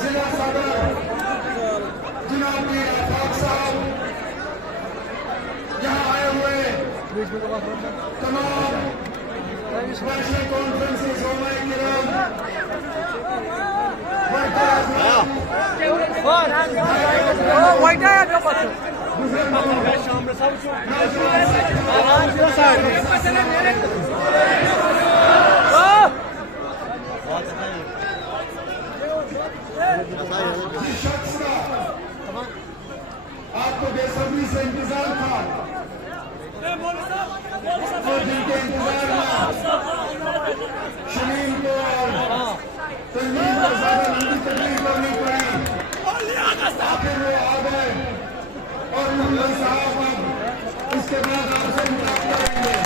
जिला सदर जनाब साहब, यहाँ आए हुए तमाम नेशनल कॉन्फ्रेंसेस शख्स का आपको बेसब्री से इंतजार था और जिनके इंतजार में शमीम को और तनवीर को ज्यादा लंबी तकलीफ करनी पड़ी, आखिर वो आ गए और मुल्ला साहब अब इसके बाद आपसे मुलाकात करेंगे।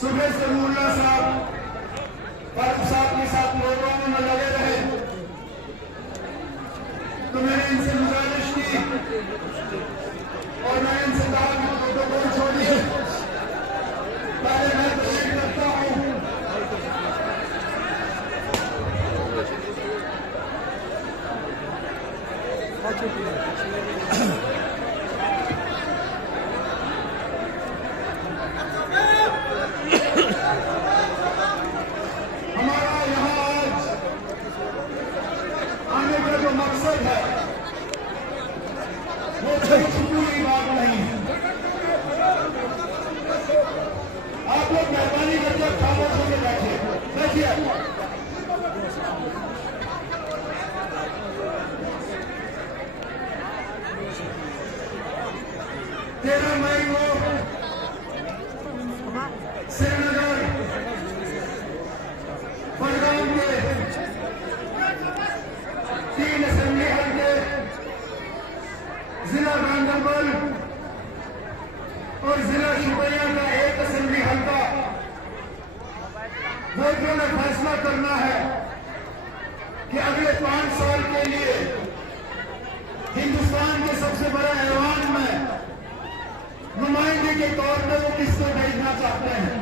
सुबह से मुल्ला साहब फारूक साहब के साथ प्रोग्रामों में लगे रहे, तो मैंने इनसे गुजारिश की और मैं इनसे कहा कि प्रोटोकॉल छोड़िए, पहले मैं तस्वीर करता हूँ। हमारा यहाँ आज आने का जो मकसद है वो कोई बात नहीं है। आप लोग मेहरबानी करके खामोश होकर बैठिए, बैठिए। 13 मई को श्रीनगर बड़गांव के 3 असेंबली हल्के, जिला गांधरबल और जिला शुपिया का 1 असेंबली हल्का वोटरों ने फैसला करना है कि अगले 5 साल के लिए हिंदुस्तान के सबसे बड़े ऐवान में नुमाइंदे के तौर पर वो किसको भेजना चाहते हैं।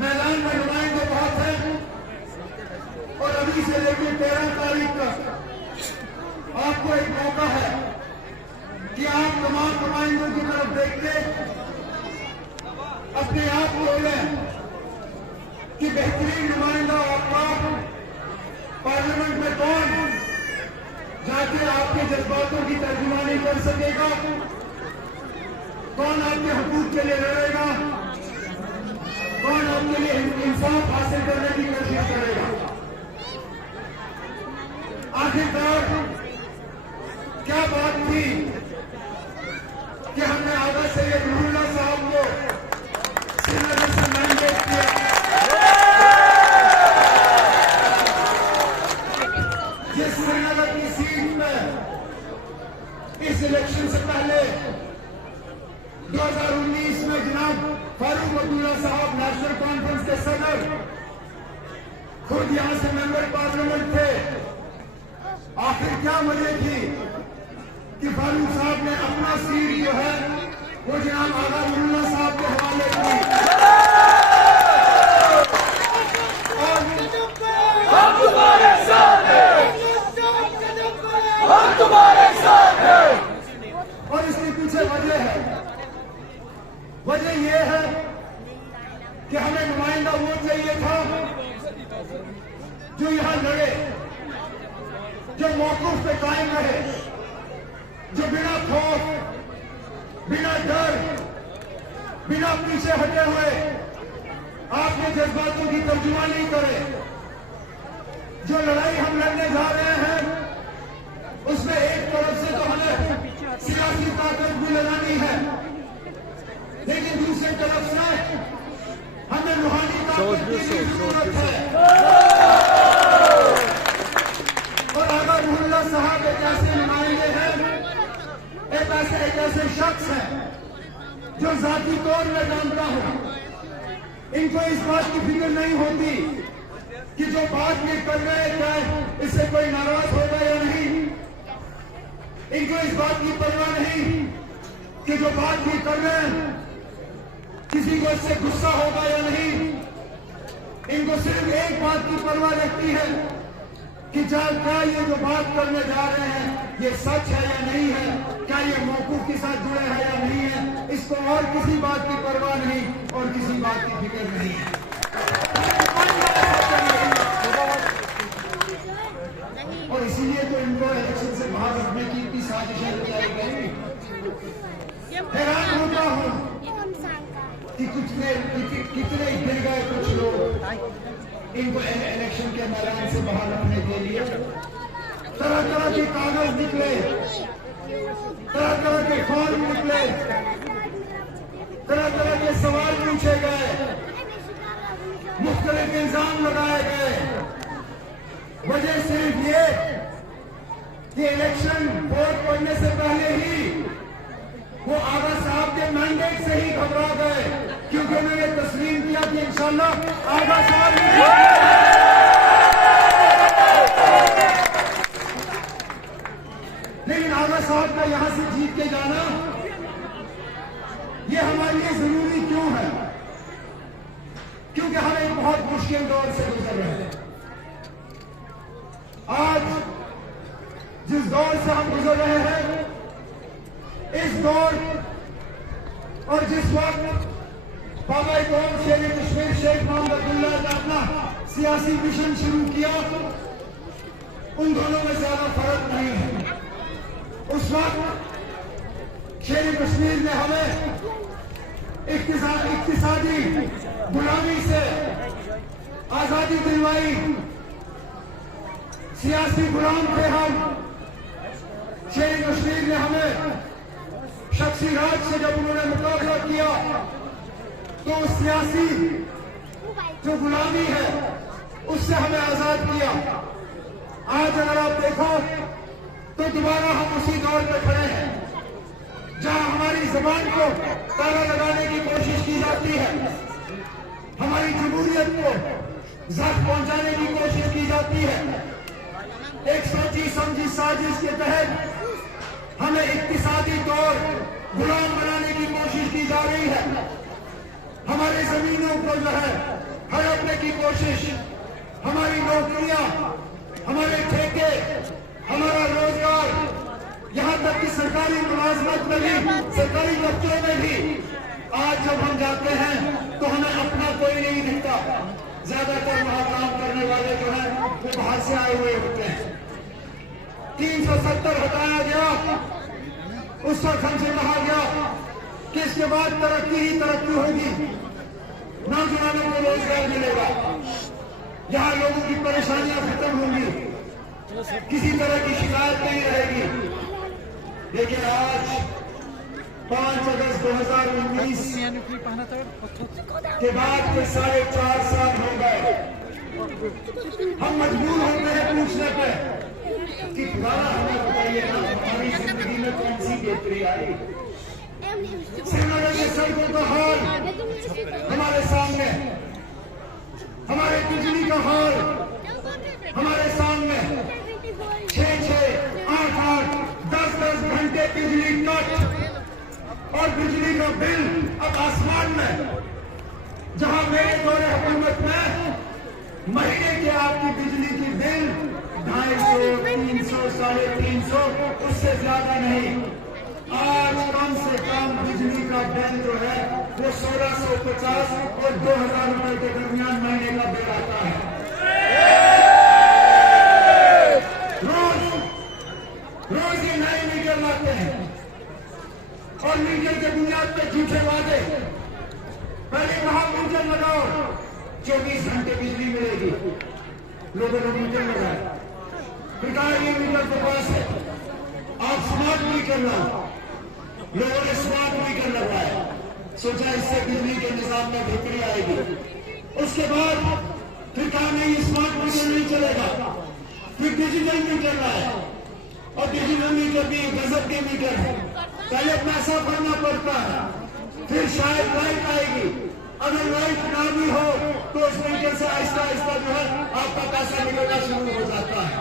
मैदान में नुमाइंदे बहुत हैं और अभी से लेकर 13 तारीख तक आपको एक मौका है कि आप तमाम नुमाइंदों की तरफ देख के अपने आप को बोलें कि बेहतरीन नुमाइंदा आपका पार्लियामेंट में कौन जाके आपके जज्बातों की तर्जुमानी कर सकेगा, कौन आपके हुकूक के लिए लड़ेगा, कौन आपके लिए इंसाफ हासिल करने की कोशिश करेगा। आखिरकार क्या बात थी कि हमने आगा से ये मुल्ला साहब को श्रीनगर से मैंडेट किया, जिस श्रीनगर की सीट में इस इलेक्शन से पहले 2019 में जनाब फारूक अब्दुल्ला साहब नेशनल कॉन्फ्रेंस के सदर खुद यहां से मेंबर पार्लियामेंट थे। आखिर क्या वजह थी कि फारूक साहब ने अपना सीट जो है वो जनाब आगा मुल्ला साहब के हवाले की। हम तुम्हारे साथ हैं, हम तुम्हारे साथ हैं। और इसके पीछे वजह है, वजह यह है कि हमें नुमाइंदा वो चाहिए था जो यहां लड़े, जो मौकूफ पे कायम रहे, जो बिना खौफ, बिना डर, बिना पीछे हटे हुए आपके जज्बातों की तर्जुमानी करे। जो लड़ाई हम लड़ने जा रहे हैं उसमें एक तरफ से तो हमें सियासी ताकत भी लगानी है, लेकिन दूसरी तरफ से हमें की भी जरूरत है। और अगर मुल्ला साहब एक ऐसे नुमाइंदे हैं, एक ऐसे शख्स हैं जो जाती तौर में जानता हूं, इनको इस बात की फिक्र नहीं होती कि जो बात ये कर रहे हैं इससे कोई नाराज होगा या नहीं। इनको इस बात की परवाह नहीं कि जो बात ये कर रहे हैं किसी को इससे गुस्सा होगा या नहीं। इनको सिर्फ एक बात की परवाह रहती है कि क्या ये जो बात करने जा रहे हैं ये सच है या नहीं है, क्या ये मौकूफ के साथ जुड़े हैं या नहीं है। इसको और किसी बात की परवाह नहीं और किसी बात की फिक्र नहीं है। और इसीलिए तो इनको इलेक्शन से बाहर रखने की इतनी साजिशें लगाई गई। हैरान होता हूं कि कितने गिर गए कुछ लोग इनको इलेक्शन के मैदान से बाहर रखने के लिए। तरह तरह के कागज निकले, तरह तरह के फॉर्म निकले, तरह तरह के सवाल पूछे गए, मुख्तलिफ इल्जाम लगाए गए। वजह सिर्फ ये कि इलेक्शन वोट पड़ने से पहले ही वो आगा साहब के मैंडेट से ही घबरा गए, क्योंकि उन्होंने तस्लीम किया कि इंशाल्लाह आगा साहब। लेकिन आगा साहब का यहां से जीत के जाना ये हमारे लिए जरूरी क्यों है? क्योंकि हम एक बहुत मुश्किल दौर से गुजर रहे हैं। आज जिस दौर से हम गुजर रहे हैं, इस दौर और जिस वक्त बाबा कौम शेर कश्मीर शेख मोहम्मद अब्दुल्ला ने अपना सियासी मिशन शुरू किया, उन दोनों में ज्यादा फर्क नहीं है। उस वक्त शेर कश्मीर ने हमें इक्तिसादी गुलामी से आजादी दिलवाई। सियासी गुलाम थे हम। शेर कश्मीर ने हमें शख्सी राज से जब उन्होंने मुकाबला किया तो सियासी जो गुलामी है उससे हमें आजाद किया। आज अगर आप देखो तो दोबारा हम उसी दौर पर खड़े हैं जहां हमारी जबान को ताला लगाने की कोशिश की जाती है, हमारी जमहूरियत को जख्म पहुंचाने की कोशिश की जाती है। एक सोची समझी साजिश के तहत हमें इक्तिसादी तौर गुलाम बनाने की कोशिश की जा रही है। हमारे जमीनों को जो है हड़पने की कोशिश, हमारी नौकरियां, हमारे ठेके, हमारा रोजगार, यहां तक कि सरकारी मुलाजमत में भी, सरकारी दफ्तरों में भी आज जब हम जाते हैं तो हमें अपना कोई नहीं दिखता। ज्यादातर वहां काम करने वाले जो है वो बाहर से आए हुए होते हैं। 370 हटाया गया, उस वक्त हमसे कहा गया कि इसके बाद तरक्की ही तरक्की होगी, नौजवानों को रोजगार मिलेगा, यहां लोगों की परेशानियां खत्म होंगी, किसी तरह की शिकायत नहीं रहेगी। लेकिन आज 5 अगस्त 2019 के बाद के 4.5 साल हो गए, हम मजबूर हो गए पूछने पे कि खुदारा हमें बताइए ना, हमारी जिंदगी में कौन सी बेहतरी आई। श्रीनगर के सड़कों का हाल हमारे सामने, हमारे बिजली का हाल हमारे सामने। 6-6, 8-8, 10-10 घंटे बिजली कट और बिजली का बिल अब आसमान में। जहां मेरे दौरे हुकूमत में महीने के आपकी बिजली की बिल 250, 300, 350, उससे ज्यादा नहीं। आज कम से कम बिजली का बिल जो है वो 1650 और 2000 रुपए के दरमियान महीने का बिल आता है। रोज ये नए मीटर लाते हैं और मीटर के बुनियाद पे झूठे वादे। पहले कहा मीटर लगाओ 24 घंटे बिजली मिलेगी, लोगों ने मीटर लगाया। फिर कहा ये मीटर के पास है, आप स्मार्ट मीटर लाओ, लोगों ने स्मार्ट मीटर लगाया। सोचा इससे बिजली के निजाम में बेहतरी आएगी उसके बाद फिर कहा नहीं स्मार्ट मीटर नहीं चलेगा, फिर डिजिटल मीटर लाए और डिजिटल मीटर भी गजब के मीटर है। पहले पैसा भरना पड़ता है, फिर शायद लाइट आएगी, अगर लाइट ना भी हो तो उस मीटर से आहिस्ता आहिस्ता जो है आपका पैसा निकलना शुरू हो जाता है।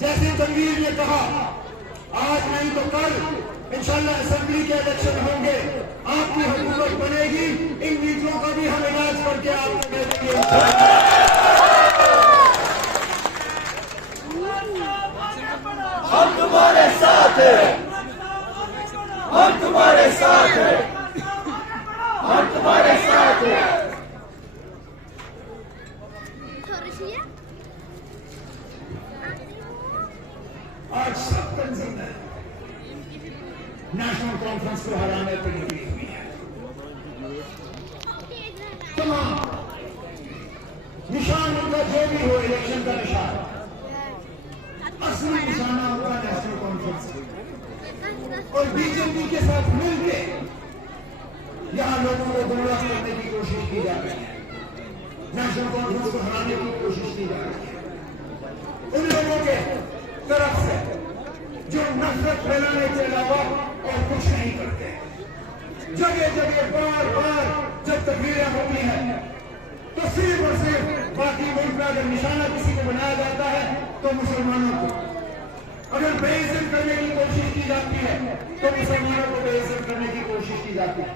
जैसे तनवीर ने कहा आज नहीं तो कल इंशाल्लाह असेंबली के इलेक्शन होंगे, आपकी हुकूमत बनेगी, इन मीटरों का भी हम इलाज करके आपको दे देंगे। हम तुम्हारे साथ हैं, हम तुम्हारे साथ हैं, हम तुम्हारे साथ हैं। आज सब तंजीमें नेशनल कॉन्फ्रेंस को हराने पर निकली हुई है। तमाम निशान उनका जो भी हो, इलेक्शन का निशान, असली निशाना होगा नेशनल कॉन्फ्रेंस और बीजेपी के साथ मिलकर यहां लोगों को गुमराह करने की कोशिश की जा रही है, नेशनल कॉन्फ्रेंस को हराने की कोशिश की जा रही है। उन लोगों के तरफ से जो नफरत फैलाने के अलावा और कुछ नहीं करते। जगह जगह बार बार जब तकरीरें होती हैं तो सिर्फ और सिर्फ बाकी मुल्क में अगर निशाना किसी को बनाया जाता है तो मुसलमानों को, अगर बेइज्जत करने की कोशिश की जाती है तो मुसलमानों को बेइज्जत करने की कोशिश की जाती है।